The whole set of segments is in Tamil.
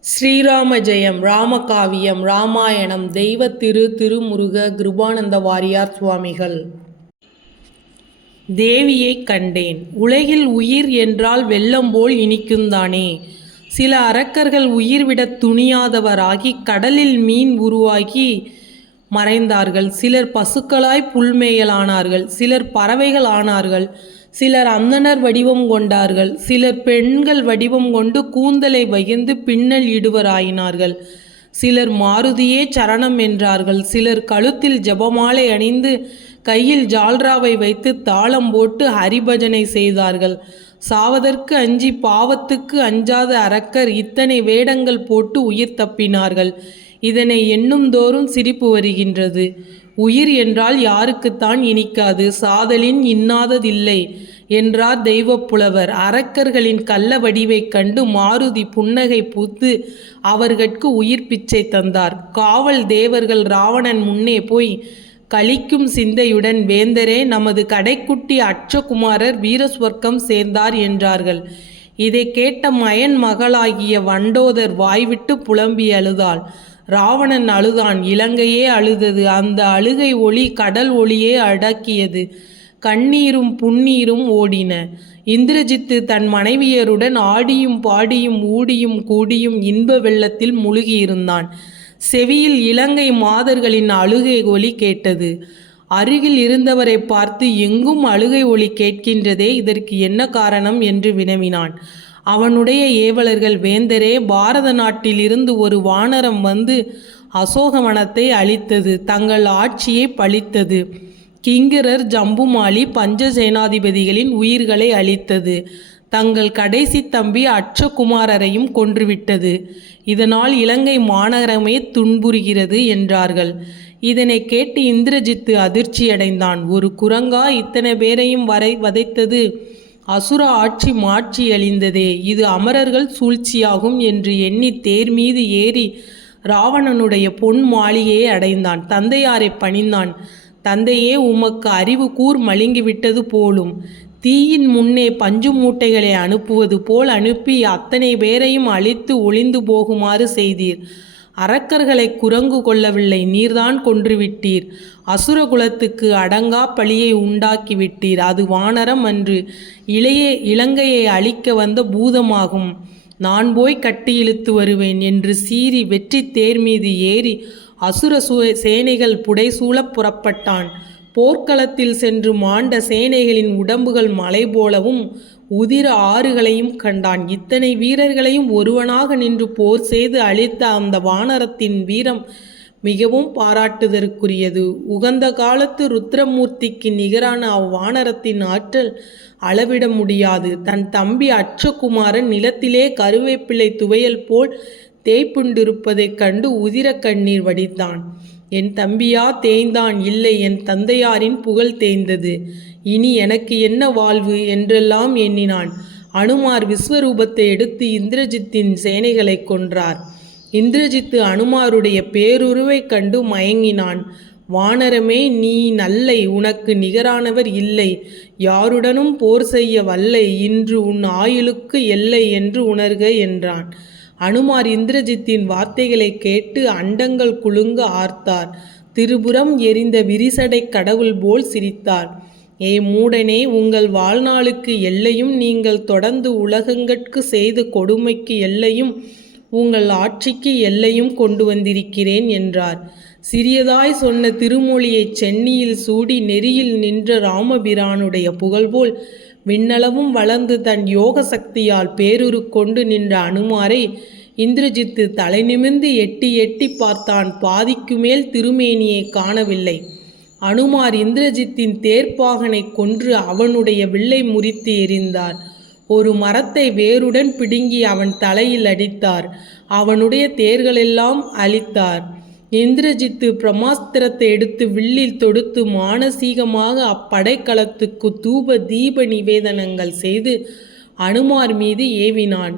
ஸ்ரீராம ஜெயம் ராமகாவியம் ராமாயணம் தெய்வ திரு திருமுருக கிருபானந்த வாரியார் சுவாமிகள். தேவியைக் கண்டேன். உலகில் உயிர் என்றால் வெள்ளம் போல் இனிக்குந்தானே சில அரக்கர்கள் உயிர் விடத் துணியாதவராகி கடலில் மீன் உருவாகி மறைந்தார்கள். சிலர் பசுக்களாய் புல்மேயலானார்கள் சிலர் பறவைகள் ஆனார்கள் சிலர் அந்தணர் வடிவம் கொண்டார்கள் சிலர் பெண்கள் வடிவம் கொண்டு கூந்தலை வகிந்து பின்னல் இடுவராயினார்கள். சிலர் மாருதியே சரணம் என்றார்கள் சிலர் கழுத்தில் ஜெபமாலை அணிந்து கையில் ஜால்ராவை வைத்து தாளம் போட்டு ஹரிபஜனை செய்தார்கள். சாவதற்கு அஞ்சி பாவத்துக்கு அஞ்சாத அரக்கர் இத்தனை வேடங்கள் போட்டு உயிர் தப்பினார்கள். இதனை எண்ணும் தோறும் சிரிப்பு வருகின்றது. உயிர் என்றால் யாருக்குத்தான் இனிக்காது. சாதலின் இன்னாததில்லை என்றார் தெய்வப்புலவர். அரக்கர்களின் கள்ள வடிவைக் கண்டு மாருதி புன்னகை பூத்து அவர்கட்கு உயிர் பிச்சை தந்தார். காவல் தேவர்கள் ராவணன் முன்னே போய் கழிக்கும் சிந்தையுடன் வேந்தரே நமது கடைக்குட்டி அச்சகுமாரர் வீரஸ்வர்க்கம் சேர்ந்தார் என்றார்கள். இதை கேட்ட மயன் மகளாகிய வண்டோதர் வாய்விட்டு புலம்பி அழுதாள் ராவணன் அழுதான். இலங்கையே அழுதது. அந்த அழுகை ஒளி கடல் ஒளியே அடக்கியது. கண்ணீரும் புன்னீரும் ஓடின. இந்திரஜித்து தன் மனைவியருடன் ஆடியும் பாடியும் ஊடியும் கூடியும் இன்ப வெள்ளத்தில் முழுகியிருந்தான். செவியில் இலங்கை மாதர்களின் அழுகை ஒலி கேட்டது. அருகில் இருந்தவரை பார்த்து எங்கும் அழுகை ஒலி கேட்கின்றதே இதற்கு என்ன காரணம் என்று வினவினான். அவனுடைய ஏவலர்கள் வேந்தரே பாரத நாட்டிலிருந்து ஒரு வானரம் வந்து அசோகவனத்தை அழித்தது தங்கள் ஆட்சியை பழித்தது. கிங்கரர் ஜம்புமாலி பஞ்ச சேனாதிபதிகளின் உயிர்களை அழித்தது. தங்கள் கடைசி தம்பி அச்சகுமாரரையும் கொன்றுவிட்டது. இதனால் இலங்கை மாநகரமே துன்புறுகிறது என்றார்கள். இதனை கேட்டு இந்திரஜித்து அதிர்ச்சியடைந்தான். ஒரு குரங்கா இத்தனை பேரையும் வரை வதைத்தது. அசுர ஆட்சி மாட்சி அழிந்ததே இது அமரர்கள் சூழ்ச்சியாகும் என்று எண்ணி தேர் மீது ஏறி ராவணனுடைய பொன் மாளிகையை அடைந்தான். தந்தையாரை பணிந்தான். தந்தையே உமக்கு அறிவு கூர் மழுங்கிவிட்டது போலும். தீயின் முன்னே பஞ்சு மூட்டைகளை அனுப்புவது போல் அனுப்பி அத்தனை பேரையும் அழித்து ஒளிந்து போகுமாறு செய்தீர். அரக்கர்களை குரங்கு கொள்ளவில்லை நீர்தான் கொன்றுவிட்டீர். அசுர குலத்துக்கு அடங்கா பழியை உண்டாக்கிவிட்டீர். அது வானரம் அன்று இளைய இலங்கையை அழிக்க வந்த பூதமாகும். நான் போய் கட்டி இழுத்து வருவேன் என்று சீறி வெற்றி தேர் மீது ஏறி அசுர சேனைகள் புடைசூழப் புறப்பட்டான். போர்க்களத்தில் சென்று மாண்ட சேனைகளின் உடம்புகள் மலை போலவும் உதிர ஆறுகளையும் கண்டான். இத்தனை வீரர்களையும் ஒருவனாக நின்று போர் செய்து அழித்த அந்த வானரத்தின் வீரம் மிகவும் பாராட்டுதற்குரியது. உகந்த காலத்து ருத்ரமூர்த்திக்கு நிகரான அவ்வானரத்தின் ஆற்றல் அளவிட முடியாது. தன் தம்பி அச்சகுமாரன் நிலத்திலே கருவேப்பிள்ளை துவையல் போல் தேய்ப்புண்டிருப்பதைக் கண்டு உதிர கண்ணீர் வடித்தான். என் தம்பியா தேய்ந்தான். இல்லை என் தந்தையாரின் புகழ் தேய்ந்தது. இனி எனக்கு என்ன வாழ்வு என்றெல்லாம் எண்ணினான். அனுமார் விஸ்வரூபத்தை எடுத்து இந்திரஜித்தின் சேனைகளை கொன்றார். இந்திரஜித்து அனுமாருடைய பேருருவைக் கண்டு மயங்கினான். வானரமே நீ நல்லை உனக்கு நிகரானவர் இல்லை. யாருடனும் போர் செய்ய வல்லை. இன்று உன் ஆயுளுக்கு எல்லை என்று உணர்க என்றான். அனுமார் இந்திரஜித்தின் வார்த்தைகளை கேட்டு அண்டங்கள் குலுங்க ஆர்த்தார். திருபுறம் எரிந்த விரிசடை கடவுள் போல் சிரித்தார். ஏ மூடனே உங்கள் வாழ்நாளுக்கு எல்லையும் நீங்கள் தொடர்ந்து உலகங்கட்கு செய்த கொடுமைக்கு எல்லையும் உங்கள் ஆட்சிக்கு எல்லையும் கொண்டு வந்திருக்கிறேன் என்றார். சிறியதாய் சொன்ன திருமொழியைச் சென்னியில் சூடி நெறியில் நின்ற ராமபிரானுடைய புகழ்போல் விண்ணளவும் வளர்ந்து தன் யோக சக்தியால் பேருரு கொண்டு நின்ற அனுமாரை இந்திரஜித்து தலை நிமிர்ந்து எட்டி எட்டி பார்த்தான். பாதிக்கு மேல் திருமேனியை காணவில்லை. அனுமார் இந்திரஜித்தின் தேர்ப்பாகனை கொன்று அவனுடைய வில்லை முறித்து எறிந்தார். ஒரு மரத்தை வேருடன் பிடுங்கி அவன் தலையில் அடித்தார். அவனுடைய தேர்களெல்லாம் அழித்தார். இந்திரஜித்து பிரமாஸ்திரத்தை எடுத்து வில்லில் தொடுத்து மானசீகமாக அப்படைக்களத்துக்கு தூப தீப நிவேதனங்கள் செய்து அனுமார் மீது ஏவினான்.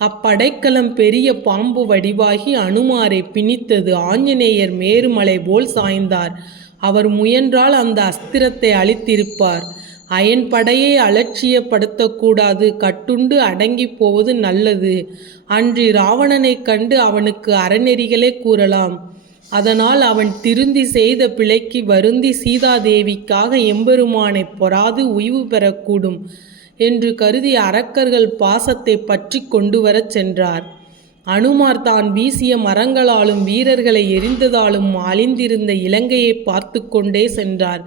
அப்படைக்கலம் பெரிய பாம்பு வடிவாகி அனுமாரை பிணித்தது. ஆஞ்சநேயர் மேருமலை போல் சாய்ந்தார். அவர் முயன்றால் அந்த அஸ்திரத்தை அழித்திருப்பார். அயன் படையை அலட்சியப்படுத்தக்கூடாது கட்டுண்டு அடங்கிப் போவது நல்லது அன்றி ராவணனை கண்டு அவனுக்கு அறநெறிகளே கூறலாம். அதனால் அவன் திருந்தி செய்த பிழைக்கு வருந்தி சீதாதேவிக்காக எம்பெருமானைப் பொறாது உய்வு பெறக்கூடும் என்று கருதி அரக்கர்கள் பாசத்தை பற்றி கொண்டு வரச் சென்றார். அனுமார் தான் வீசிய மரங்களாலும் வீரர்களை எரிந்ததாலும் அழிந்திருந்த இலங்கையை பார்த்து கொண்டே சென்றார்.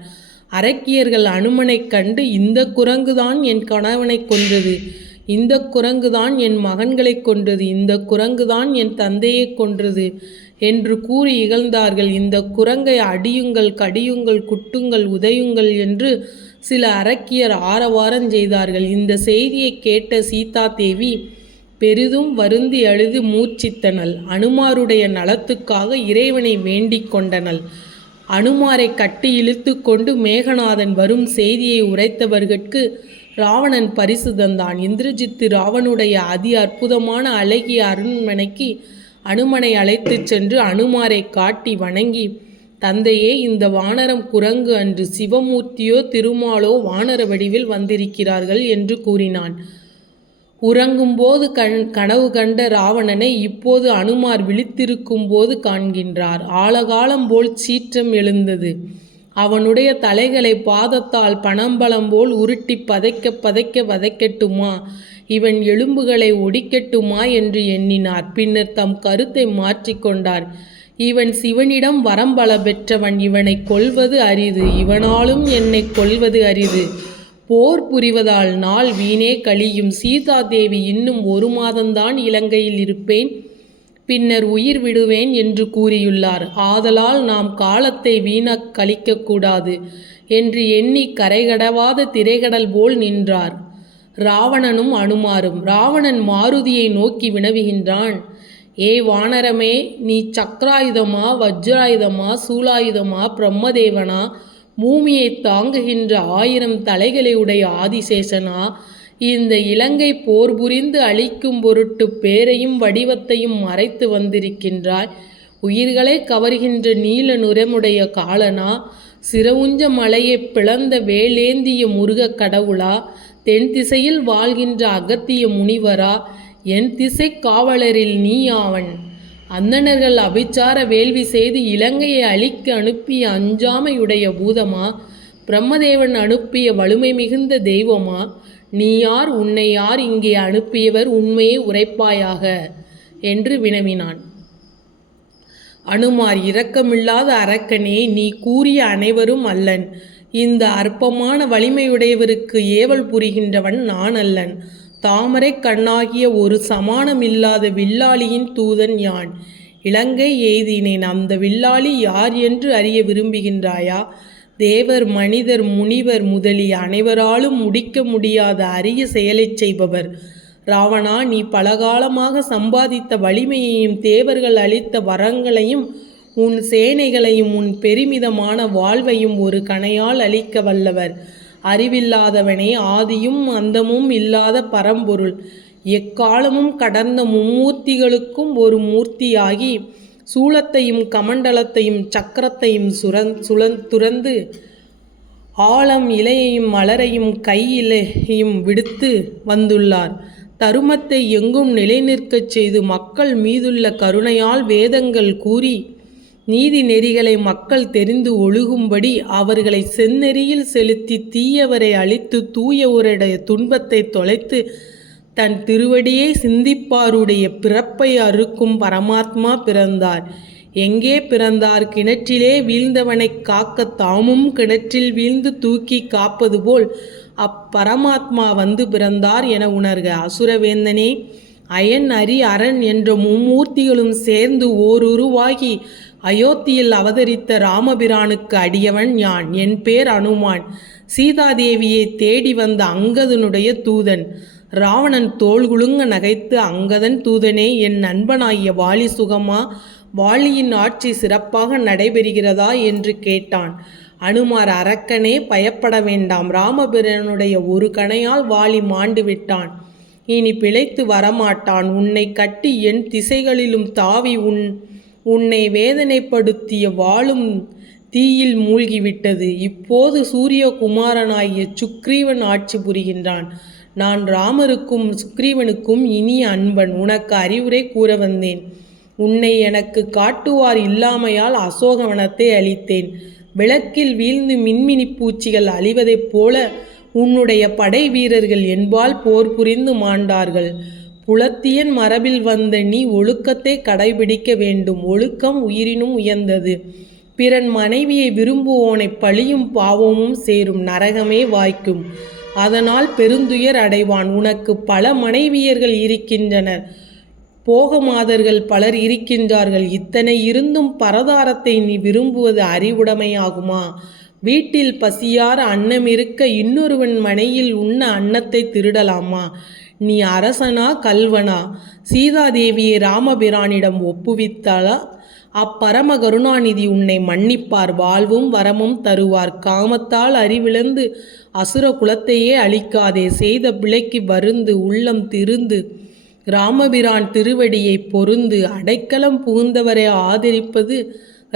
அரக்கியர்கள் அனுமனைக் கண்டு இந்த குரங்குதான் என் கணவனை கொன்றது. இந்த குரங்குதான் என் மகன்களைக் கொன்றது. இந்த குரங்குதான் என் தந்தையைக் கொன்றது என்று கூறி இகழ்ந்தார்கள். இந்த குரங்கை அடியுங்கள் கடியுங்கள் குட்டுங்கள் உதையுங்கள் என்று சில அரக்கியர் ஆரவாரம் செய்தார்கள். இந்த செய்தியை கேட்ட சீதா தேவி பெரிதும் வருந்தி அழுது மூர்ச்சித்தனள். அனுமாருடைய நலத்துக்காக இறைவனை வேண்டிக் கொண்டனள். அனுமாரை கட்டி இழுத்து கொண்டு மேகநாதன் வரும் செய்தியை உரைத்தவர்கட்கு ராவணன் பரிசு தந்தான். இந்திரஜித்து ராவனுடைய அதி அற்புதமான அழகிய அரண்மனைக்கு அனுமனை அழைத்துச் சென்று அனுமாரை காட்டி வணங்கி தந்தையே இந்த வானரம் குரங்கு அன்று சிவமூர்த்தியோ திருமாலோ வானர வடிவில் வந்திருக்கிறார்கள் என்று கூறினான். உறங்கும்போது கண் கனவு கண்ட ராவணனை இப்போது அனுமார் விழித்திருக்கும் போது காண்கின்றார். ஆழகாலம் போல் சீற்றம் எழுந்தது. அவனுடைய தலைகளை பாதத்தால் பணம்பலம் போல் உருட்டி பதைக்க பதைக்க வதைக்கட்டுமா? இவன் எலும்புகளை ஒடிக்கட்டுமா என்று எண்ணினார். பின்னர் தம் கருத்தை மாற்றிக்கொண்டார் இவன் சிவனிடம் வரம்பல பெற்றவன். இவனை கொல்வது அரிது. இவனாலும் என்னை கொல்வது அரிது. போர் புரிவதால் நாள் வீணே கழியும் சீதா தேவி இன்னும் ஒரு மாதம்தான் இலங்கையில் இருப்பேன். பின்னர் உயிர் விடுவேன் என்று கூறியுள்ளார். ஆதலால் நாம் காலத்தை வீணக் கழிக்கக்கூடாது என்று எண்ணி கரைகடவாத திரைகடல் போல் நின்றார். ராவணனும் அனுமாரும். ராவணன் மாருதியை நோக்கி வினவுகின்றான். ஏ வானரமே நீ சக்கராயுதமா வஜ்ராயுதமா சூலாயுதமா பிரம்மதேவனா பூமியை தாங்குகின்ற ஆயிரம் தலைகளை உடைய ஆதிசேஷனா? இந்த இலங்கை போர் புரிந்து அழிக்கும் பொருட்டு பேரையும் வடிவத்தையும் மறைத்து வந்திருக்கின்றாய். உயிர்களை கவர்கின்ற நீல நுரமுடைய காலனா? சிறவுஞ்ச மலையை பிளந்த வேலேந்திய முருக கடவுளா? தென் திசையில் வாழ்கின்ற அகத்திய முனிவரா? என் திசை காவலரில் நீ ஆவன் அந்தணர்கள் அபிச்சார வேள்வி செய்து இலங்கையை அழிக்க அனுப்பிய அஞ்சாமையுடைய பூதமா? பிரம்மதேவன் அனுப்பிய வலிமை மிகுந்த தெய்வமா? நீ யார்? உன்னை யார் இங்கே அனுப்பியவர்? உண்மையை உரைப்பாயாக என்று வினவினான். அனுமார் இரக்கமில்லாத அரக்கனே நீ கூறிய அனைவரும் அல்லன். இந்த அற்பமான வலிமையுடையவருக்கு ஏவல் புரிகின்றவன் நான் அல்லன். தாமரை கண்ணாகிய ஒரு சமானமில்லாத வில்லாளியின் தூதன் யான்? இலங்கை எய்தினேன் அந்த வில்லாளி யார் என்று அறிய விரும்புகின்றாயா? தேவர் மனிதர் முனிவர் முதலிய அனைவராலும் முடிக்க முடியாத அரிய செயலைச் செய்பவர். ராவணா நீ பலகாலமாக சம்பாதித்த வலிமையையும் தேவர்கள் அளித்த வரங்களையும் உன் சேனைகளையும் உன் பெருமிதமான வாழ்வையும் ஒரு கணையால் அளிக்க வல்லவர். அறிவில்லாதவனே ஆதியும் அந்தமும் இல்லாத பரம்பொருள். எக்காலமும் கடந்த மும்மூர்த்திகளுக்கும் ஒரு மூர்த்தியாகி சூளத்தையும் கமண்டலத்தையும் சக்கரத்தையும் சுரந் சுழந் துறந்து ஆழம் இலையையும் மலரையும் கையிலையும் விடுத்து வந்துள்ளார். தருமத்தை எங்கும் நிலைநிற்கச் செய்து மக்கள் மீதுள்ள கருணையால் வேதங்கள் கூறி நீதி நெறிகளை மக்கள் தெரிந்து ஒழுகும்படி அவர்களை செந்நெறியில் செலுத்தி தீயவரை அழித்து தூயவருடைய துன்பத்தை தொலைத்து தன் திருவடியை சிந்திப்பாருடைய பிறப்பை அறுக்கும் பரமாத்மா பிறந்தார். எங்கே பிறந்தார்? கிணற்றிலே வீழ்ந்தவனை காக்க தாமும் கிணற்றில் வீழ்ந்து தூக்கி காப்பது போல் அப்பரமாத்மா வந்து பிறந்தார் என உணர்க. அசுரவேந்தனே அயன் அரி அரண் என்ற மும்மூர்த்திகளும் சேர்ந்து ஓருருவாகி அயோத்தியில் அவதரித்த ராமபிரானுக்கு அடியவன் யான்? என் பேர் அனுமான். சீதாதேவியை தேடி வந்த அங்கதனுடைய தூதன். ராவணன் தோல் குலுங்க நகைத்து அங்கதன் தூதனே என் நண்பனாகிய வாலி சுகமா? வாலியின் ஆட்சி சிறப்பாக நடைபெறுகிறதா? என்று கேட்டான். அனுமார் அரக்கனே பயப்பட வேண்டாம். ராமபிரனுடைய ஒரு கணையால் வாலி மாண்டு விட்டான். இனி பிழைத்து வரமாட்டான். உன்னை கட்டி என் திசைகளிலும் தாவி உன் உன்னை வேதனைப்படுத்திய வாளும் தீயில் மூழ்கிவிட்டது. இப்போது சூரியகுமாரனாகிய சுக்ரீவன் ஆட்சி புரிகின்றான். நான் ராமருக்கும் சுக்ரீவனுக்கும் இனிய அன்பன் உனக்கு அறிவுரை கூற வந்தேன். உன்னை எனக்கு காட்டுவார் இல்லாமையால் அசோகவனத்தை அளித்தேன் விளக்கில் வீழ்ந்து மின்மினி பூச்சிகள் அழிவதைப் போல உன்னுடைய படை வீரர்கள் என்பால் போர் புரிந்து மாண்டார்கள். புலத்தியன் மரபில் வந்த நீ ஒழுக்கத்தை கடைபிடிக்க வேண்டும். ஒழுக்கம் உயிரினும் உயர்ந்தது. பிறன் மனைவியை விரும்புவோனை பழியும் பாவமும் சேரும். நரகமே வாய்க்கும். அதனால் பெருந்துயர் அடைவான். உனக்கு பல மனைவியர்கள் இருக்கின்றனர். போகமாதர்கள் பலர் இருக்கின்றார்கள். இத்தனை இருந்தும் பரதாரத்தை நீ விரும்புவது அறிவுடைமையாகுமா? வீட்டில் பசியார் அன்னம் இருக்க இன்னொருவன் மனையில் உண்ண அன்னத்தை திருடலாமா? நீ அரசனா கல்வனா? சீதாதேவியை ராமபிரானிடம் ஒப்புவித்தாளா அப்பரம கருணாநிதி உன்னை மன்னிப்பார் வாழ்வும் வரமும் தருவார். காமத்தால் அறிவிழந்து அசுர குலத்தையே அழிக்காதே செய்த பிழைக்கு வருந்து உள்ளம் திருந்து ராமபிரான் திருவடியை பொருந்து அடைக்கலம் புகுந்தவரை ஆதரிப்பது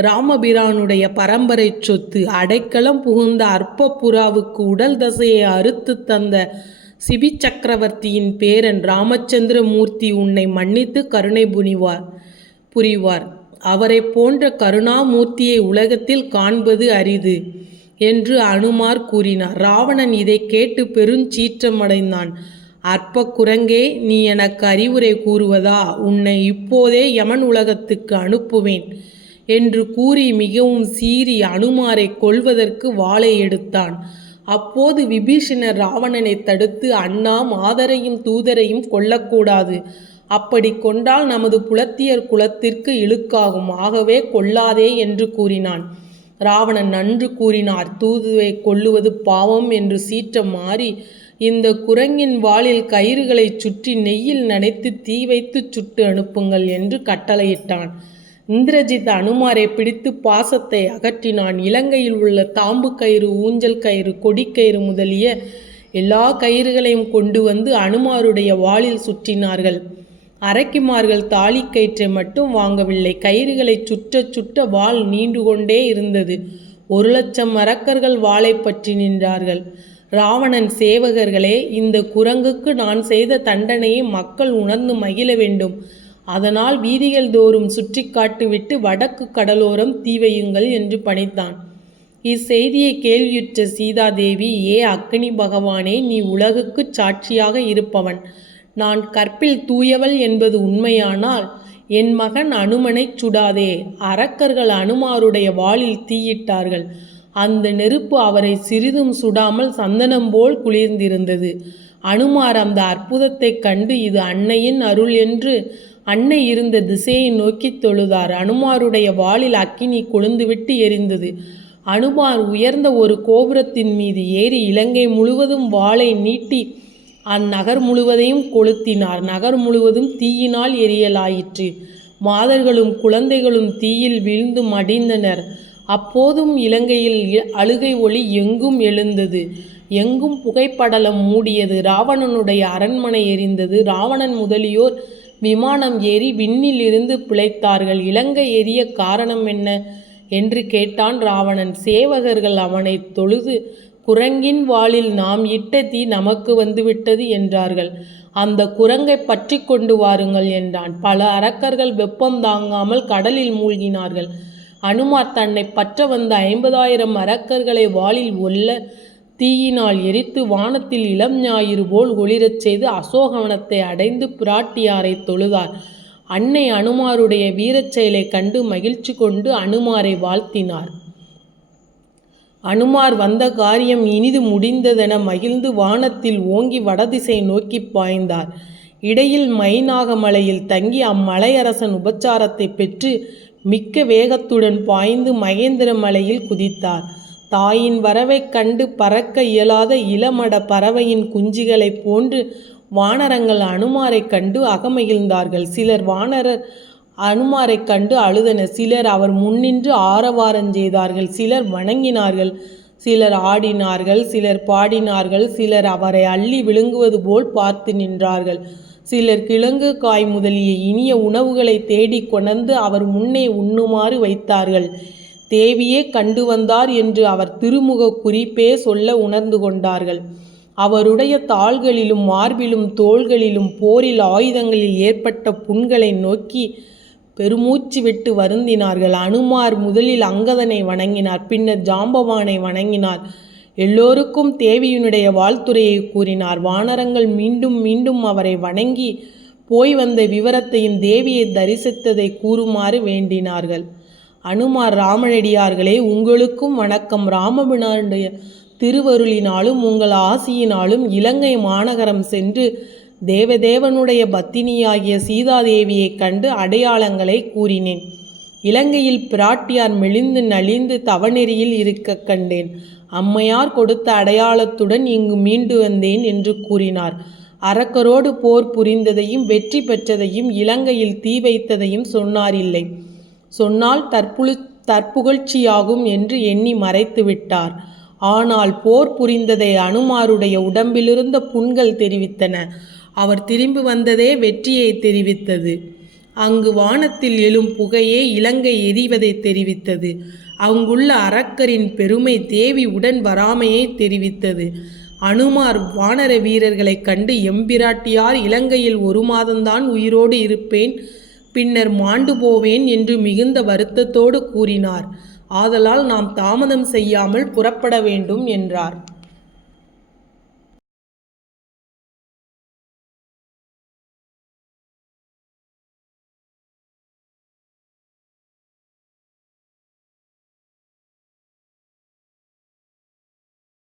ராமபிரானுடைய பரம்பரை சொத்து. அடைக்கலம் புகுந்த அற்ப புறாவுக்கு உடல் தசையை அறுத்து தந்த சிபி சக்கரவர்த்தியின் பேரன் ராமச்சந்திரமூர்த்தி உன்னை மன்னித்து கருணை புனிவார் புரிவார். அவரை போன்ற கருணாமூர்த்தியை உலகத்தில் காண்பது அரிது என்று அனுமார் கூறினார். ராவணன் இதை கேட்டு பெருஞ்சீற்றமடைந்தான். அற்ப குரங்கே நீ எனக்கு அறிவுரை கூறுவதா? உன்னை இப்போதே யமன் உலகத்துக்கு அனுப்புவேன் என்று கூறி மிகவும் சீறி அனுமாரை கொல்வதற்கு வாளை எடுத்தான். அப்போது விபீஷணர் ராவணனை தடுத்து அண்ணா மாதரையும் தூதரையும் கொல்லக்கூடாது. அப்படி கொண்டால் நமது புலத்தியர் குலத்திற்கு இழுக்காகும். ஆகவே கொல்லாதே என்று கூறினான். ராவணன் நன்று கூறினார். தூதுவை கொல்லுவது பாவம் என்று சீற்றம் மாறி இந்த குரங்கின் வாளில் கயிறுகளை சுற்றி நெய்யில் நனைத்து தீ வைத்து சுட்டு அனுப்புங்கள் என்று கட்டளையிட்டான். இந்திரஜித் அனுமாரை பிடித்து பாசத்தை அகற்றினான். இலங்கையில் உள்ள தாம்பு கயிறு ஊஞ்சல் கயிறு கொடிக்கயிறு முதலிய எல்லா கயிறுகளையும் கொண்டு வந்து அனுமாருடைய வாளில் சுற்றினார்கள். அரக்கிமார்கள் தாலி கயிற்றை மட்டும் வாங்கவில்லை. கயிறுகளை சுற்ற சுற்ற வாள் நீண்டு கொண்டே இருந்தது. ஒரு லட்சம் அரக்கர்கள் வாளை பற்றி நின்றார்கள். ராவணன் சேவகர்களே இந்த குரங்குக்கு நான் செய்த தண்டனையை மக்கள் உணர்ந்து மகிழ வேண்டும். அதனால் வீதிகள் தோறும் சுற்றி காட்டுவிட்டு வடக்கு கடலோரம் தீ வையுங்கள் என்று பணித்தான். இச்செய்தியை கேள்வியுற்ற சீதாதேவி ஏ அக்னி பகவானே நீ உலகுக்கு சாட்சியாக இருப்பவன். நான் கற்பில் தூயவள் என்பது உண்மையானால் என் மகன் அனுமனைச் சுடாதே. அரக்கர்கள் அனுமாருடைய வாளில் தீயிட்டார்கள். அந்த நெருப்பு அவரை சிறிதும் சுடாமல் சந்தனம் போல் குளிர்ந்திருந்தது. அனுமார் அந்த அற்புதத்தைக் கண்டு இது அன்னையின் அருள் என்று அன்னை இருந்த திசையை நோக்கி தொழுதார். அனுமாருடைய வாளில் அக்கினி கொழுந்துவிட்டு எரிந்தது. அனுமார் உயர்ந்த ஒரு கோபுரத்தின் மீது ஏறி இலங்கை முழுவதும் வாளை நீட்டி அந்நகர் முழுவதையும் கொளுத்தினார். நகர் முழுவதும் தீயினால் எரியலாயிற்று. மாதர்களும் குழந்தைகளும் தீயில் வீழ்ந்து மடிந்தனர். அப்போதும் இலங்கையில் அழுகை ஒளி எங்கும் எழுந்தது. எங்கும் புகைப்படலம் மூடியது. ராவணனுடைய அரண்மனை எரிந்தது. ராவணன் முதலியோர் விமானம் ஏறி விண்ணில் இருந்து பிழைத்தார்கள். இலங்கை எரிய காரணம் என்ன? என்று கேட்டான் ராவணன். சேவகர்கள் அவனை தொழுது குரங்கின் வாளில் நாம் இட்ட தீ நமக்கு வந்துவிட்டது என்றார்கள். அந்த குரங்கை பற்றி கொண்டு வாருங்கள் என்றான். பல அரக்கர்கள் வெப்பம் தாங்காமல் கடலில் மூழ்கினார்கள். அனுமார் தன்னை பற்ற வந்த ஐம்பதாயிரம் அரக்கர்களை வாளில் ஒல்ல தீயினால் எரித்து வானத்தில் இளம் ஞாயிறு போல் ஒளிரச் செய்து அசோகவனத்தை அடைந்து பிராட்டியாரை தொழுதார். அன்னை அனுமாருடைய வீரச் செயலை கண்டு மகிழ்ச்சி கொண்டு அனுமாரை வாழ்த்தினார். அனுமார் வந்த காரியம் இனிது முடிந்ததென மகிழ்ந்து வானத்தில் ஓங்கி வடதிசை நோக்கி பாய்ந்தார். இடையில் மைநாகமலையில் தங்கி அம்மலையரசன் உபச்சாரத்தை பெற்று மிக்க வேகத்துடன் பாய்ந்து மகேந்திர மலையில் குதித்தார். தாயின் வரவைக் கண்டு பறக்க இயலாத இளமட பறவையின் குஞ்சுகளைப் போன்று வானரங்கள் அனுமாரைக் கண்டு அகமகிழ்ந்தார்கள். சிலர் வானரர் அனுமாரைக் கண்டு அழுதனர். சிலர் அவர் முன்னின்று ஆரவாரம் செய்தார்கள். சிலர் வணங்கினார்கள். சிலர் ஆடினார்கள். சிலர் பாடினார்கள். சிலர் அவரை அள்ளி விழுங்குவது போல் பார்த்து நின்றார்கள். சிலர் கிழங்கு காய் முதலிய இனிய உணவுகளை தேடி கொணர்ந்து அவர் முன்னே உண்ணுமாறு வைத்தார்கள். தேவியே கண்டு வந்தார் என்று அவர் திருமுக குறிப்பே சொல்ல உணர்ந்து கொண்டார்கள். அவருடைய தாள்களிலும் மார்பிலும் தோள்களிலும் போரில் ஆயுதங்களில் ஏற்பட்ட புண்களை நோக்கி பெருமூச்சு விட்டு வருந்தினார்கள். அனுமார் முதலில் அங்கதனை வணங்கினார் பின்னர் ஜாம்பவானை வணங்கினார். எல்லோருக்கும் தேவியினுடைய வாழ்த்துரையை கூறினார். வானரங்கள் மீண்டும் மீண்டும் அவரை வணங்கி போய் வந்த விவரத்தையும் தேவியை தரிசித்ததை கூறுமாறு வேண்டினார்கள். அனுமார் ராமனடியார்களே உங்களுக்கும் வணக்கம். ராமபினாருடைய திருவருளினாலும் உங்கள் ஆசியினாலும் இலங்கை மாநகரம் சென்று தேவதேவனுடைய பத்தினியாகிய சீதாதேவியைக் கண்டு அடையாளங்களை கூறினேன். இலங்கையில் பிராட்டியார் மெலிந்து நலிந்து தவநெறியில் இருக்க கண்டேன். அம்மையார் கொடுத்த அடையாளத்துடன் இங்கு மீண்டு வந்தேன் என்று கூறினார். அரக்கரோடு போர் புரிந்ததையும் வெற்றி பெற்றதையும் இலங்கையில் தீ வைத்ததையும் சொன்னாரில்லை. சொன்னால் தற்புழு தற்புகழ்ச்சியாகும் என்று எண்ணி மறைத்து விட்டார் ஆனால் போர் புரிந்ததை அனுமாருடைய உடம்பிலிருந்த புண்கள் தெரிவித்தன. அவர் திரும்பி வந்ததே வெற்றியை தெரிவித்தது. அங்கு வானத்தில் எழும் புகையே இலங்கை எரிவதை தெரிவித்தது. அங்குள்ள அரக்கரின் பெருமை தேவி உடன் வராமையை தெரிவித்தது. அனுமார் வானர வீரர்களைக் கண்டு எம்பிராட்டியார் இலங்கையில் ஒரு மாதம்தான் உயிரோடு இருப்பேன். பின்னர் மாண்டு போவேன் என்று மிகுந்த வருத்தத்தோடு கூறினார். ஆதலால் நாம் தாமதம் செய்யாமல் புறப்பட வேண்டும் என்றார்.